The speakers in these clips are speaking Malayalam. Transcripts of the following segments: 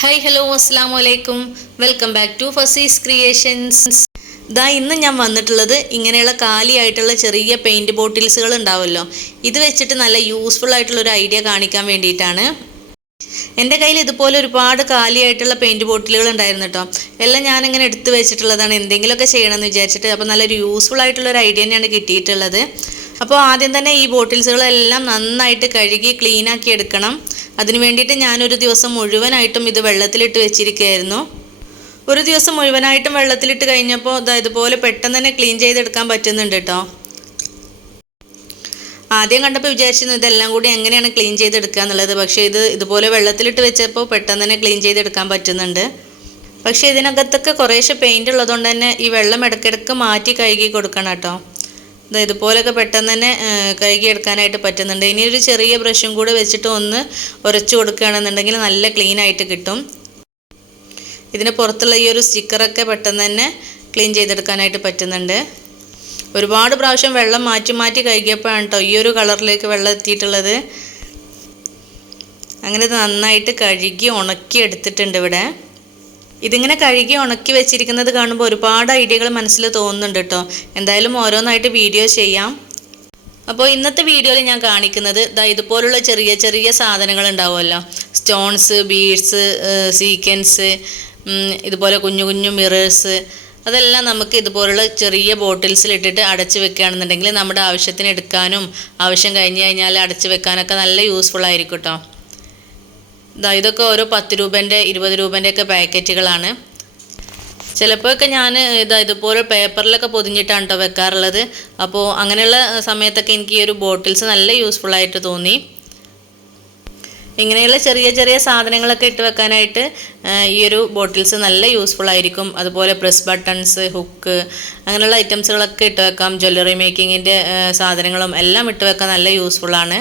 ഹായ് ഹലോ അസ്സലാമു അലൈക്കും. വെൽക്കം ബാക്ക് ടു ഫസീസ് ക്രിയേഷൻസ്. ഇന്ന് ഞാൻ വന്നിട്ടുള്ളത് ഇങ്ങനെയുള്ള കാലിയായിട്ടുള്ള ചെറിയ പെയിൻറ് ബോട്ടിൽസുകൾ ഉണ്ടാവുമല്ലോ, ഇത് വെച്ചിട്ട് നല്ല യൂസ്ഫുൾ ആയിട്ടുള്ള ഒരു ഐഡിയ കാണിക്കാൻ വേണ്ടിയിട്ടാണ്. എൻ്റെ കയ്യിൽ ഇതുപോലെ ഒരുപാട് കാലിയായിട്ടുള്ള പെയിൻറ് ബോട്ടിലുകൾ ഉണ്ടായിരുന്നു കേട്ടോ. എല്ലാം ഞാനിങ്ങനെ എടുത്ത് വെച്ചിട്ടുള്ളതാണ് എന്തെങ്കിലുമൊക്കെ ചെയ്യണമെന്ന് വിചാരിച്ചിട്ട്. അപ്പോൾ നല്ലൊരു യൂസ്ഫുൾ ആയിട്ടുള്ള ഒരു ഐഡിയ തന്നെയാണ് കിട്ടിയിട്ടുള്ളത്. അപ്പോൾ ആദ്യം തന്നെ ഈ ബോട്ടിൽസുകളെല്ലാം നന്നായിട്ട് കഴുകി ക്ലീനാക്കി എടുക്കണം. അതിന് വേണ്ടിയിട്ട് ഞാനൊരു ദിവസം മുഴുവനായിട്ടും ഇത് വെള്ളത്തിലിട്ട് വെച്ചിരിക്കുകയായിരുന്നു. ഒരു ദിവസം മുഴുവനായിട്ടും വെള്ളത്തിലിട്ട് കഴിഞ്ഞപ്പോൾ ഇതുപോലെ പെട്ടെന്ന് തന്നെ ക്ലീൻ ചെയ്തെടുക്കാൻ പറ്റുന്നുണ്ട് കേട്ടോ. ആദ്യം കണ്ടപ്പോൾ വിചാരിച്ചിരുന്നു ഇതെല്ലാം കൂടി എങ്ങനെയാണ് ക്ലീൻ ചെയ്തെടുക്കുക എന്നുള്ളത്. പക്ഷേ ഇതുപോലെ വെള്ളത്തിലിട്ട് വെച്ചപ്പോൾ പെട്ടെന്ന് തന്നെ ക്ലീൻ ചെയ്തെടുക്കാൻ പറ്റുന്നുണ്ട്. പക്ഷേ ഇതിനകത്തൊക്കെ കുറേശ്ശെ പെയിൻ്റ് ഉള്ളതുകൊണ്ട് തന്നെ ഈ വെള്ളം ഇടയ്ക്കിടയ്ക്ക് മാറ്റി കഴുകി കൊടുക്കണം കേട്ടോ. ഇതുപോലെയൊക്കെ പെട്ടെന്ന് തന്നെ കഴുകിയെടുക്കാനായിട്ട് പറ്റുന്നുണ്ട്. ഇനി ഒരു ചെറിയ ബ്രഷും കൂടെ വെച്ചിട്ട് ഒന്ന് ഉരച്ചു കൊടുക്കുകയാണെന്നുണ്ടെങ്കിൽ നല്ല ക്ലീൻ ആയിട്ട് കിട്ടും. ഇതിന് പുറത്തുള്ള ഈ ഒരു സ്റ്റിക്കറൊക്കെ പെട്ടെന്ന് തന്നെ ക്ലീൻ ചെയ്തെടുക്കാനായിട്ട് പറ്റുന്നുണ്ട്. ഒരുപാട് പ്രാവശ്യം വെള്ളം മാറ്റി മാറ്റി കഴുകിയപ്പോഴാണ് കേട്ടോ ഈ ഒരു കളറിലേക്ക് വെള്ളം എത്തിയിട്ടുള്ളത്. അങ്ങനെ നന്നായിട്ട് കഴുകി ഉണക്കി എടുത്തിട്ടുണ്ട് ഇവിടെ. ഇതിങ്ങനെ കഴുകി ഉണക്കി വെച്ചിരിക്കുന്നത് കാണുമ്പോൾ ഒരുപാട് ഐഡിയകൾ മനസ്സിൽ തോന്നുന്നുണ്ട് കേട്ടോ. എന്തായാലും ഓരോന്നായിട്ട് വീഡിയോ ചെയ്യാം. അപ്പോൾ ഇന്നത്തെ വീഡിയോയിൽ ഞാൻ കാണിക്കുന്നത് ഇതുപോലുള്ള ചെറിയ ചെറിയ സാധനങ്ങൾ ഉണ്ടാവുമല്ലോ, സ്റ്റോൺസ്, ബീഡ്സ്, സീക്വൻസ്, ഇതുപോലെ കുഞ്ഞു കുഞ്ഞു മിറേഴ്സ്, അതെല്ലാം നമുക്ക് ഇതുപോലുള്ള ചെറിയ ബോട്ടിൽസിലിട്ടിട്ട് അടച്ചു വെക്കുകയാണെന്നുണ്ടെങ്കിൽ നമ്മുടെ ആവശ്യത്തിന് എടുക്കാനും ആവശ്യം കഴിഞ്ഞ് കഴിഞ്ഞാൽ അടച്ചു വെക്കാനൊക്കെ നല്ല യൂസ്ഫുൾ ആയിരിക്കും കേട്ടോ. ഇതൊക്കെ ഓരോ 10 രൂപേൻ്റെ 20 രൂപേൻ്റെ ഒക്കെ പാക്കറ്റുകളാണ്. ചിലപ്പോഴൊക്കെ ഞാൻ ഇതുപോലെ പേപ്പറിലൊക്കെ പൊതിഞ്ഞിട്ടാണ് കേട്ടോ വെക്കാറുള്ളത്. അപ്പോൾ അങ്ങനെയുള്ള സമയത്തൊക്കെ എനിക്ക് ഈ ഒരു ബോട്ടിൽസ് നല്ല യൂസ്ഫുള്ളായിട്ട് തോന്നി. ഇങ്ങനെയുള്ള ചെറിയ ചെറിയ സാധനങ്ങളൊക്കെ ഇട്ട് വെക്കാനായിട്ട് ഈ ഒരു ബോട്ടിൽസ് നല്ല യൂസ്ഫുൾ ആയിരിക്കും. അതുപോലെ പ്രസ് ബട്ടൺസ്, ഹുക്ക്, അങ്ങനെയുള്ള ഐറ്റംസുകളൊക്കെ ഇട്ട് വെക്കാം. ജ്വല്ലറി മേക്കിങ്ങിൻ്റെ സാധനങ്ങളും എല്ലാം ഇട്ട് വെക്കാൻ നല്ല യൂസ്ഫുള്ളാണ്.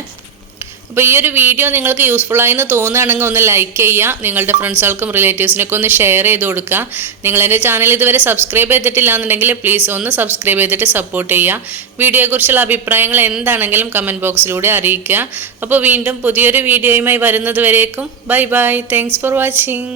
അപ്പോൾ ഈ ഒരു വീഡിയോ നിങ്ങൾക്ക് യൂസ്ഫുള്ളായി എന്ന് തോന്നുകയാണെങ്കിൽ ഒന്ന് ലൈക്ക് ചെയ്യുക. നിങ്ങളുടെ ഫ്രണ്ട്സുകൾക്കും റിലേറ്റീവ്സിനൊക്കെ ഒന്ന് ഷെയർ ചെയ്ത് കൊടുക്കുക. നിങ്ങളെൻ്റെ ചാനൽ ഇതുവരെ സബ്സ്ക്രൈബ് ചെയ്തിട്ടില്ല എന്നുണ്ടെങ്കിൽ പ്ലീസ് ഒന്ന് സബ്സ്ക്രൈബ് ചെയ്തിട്ട് സപ്പോർട്ട് ചെയ്യുക. വീഡിയോയെക്കുറിച്ചുള്ള അഭിപ്രായങ്ങൾ എന്താണെങ്കിലും കമൻറ്റ് ബോക്സിലൂടെ അറിയിക്കുക. അപ്പോൾ വീണ്ടും പുതിയൊരു വീഡിയോയുമായി വരുന്നത് വരേക്കും bye bye. Thanks for watching.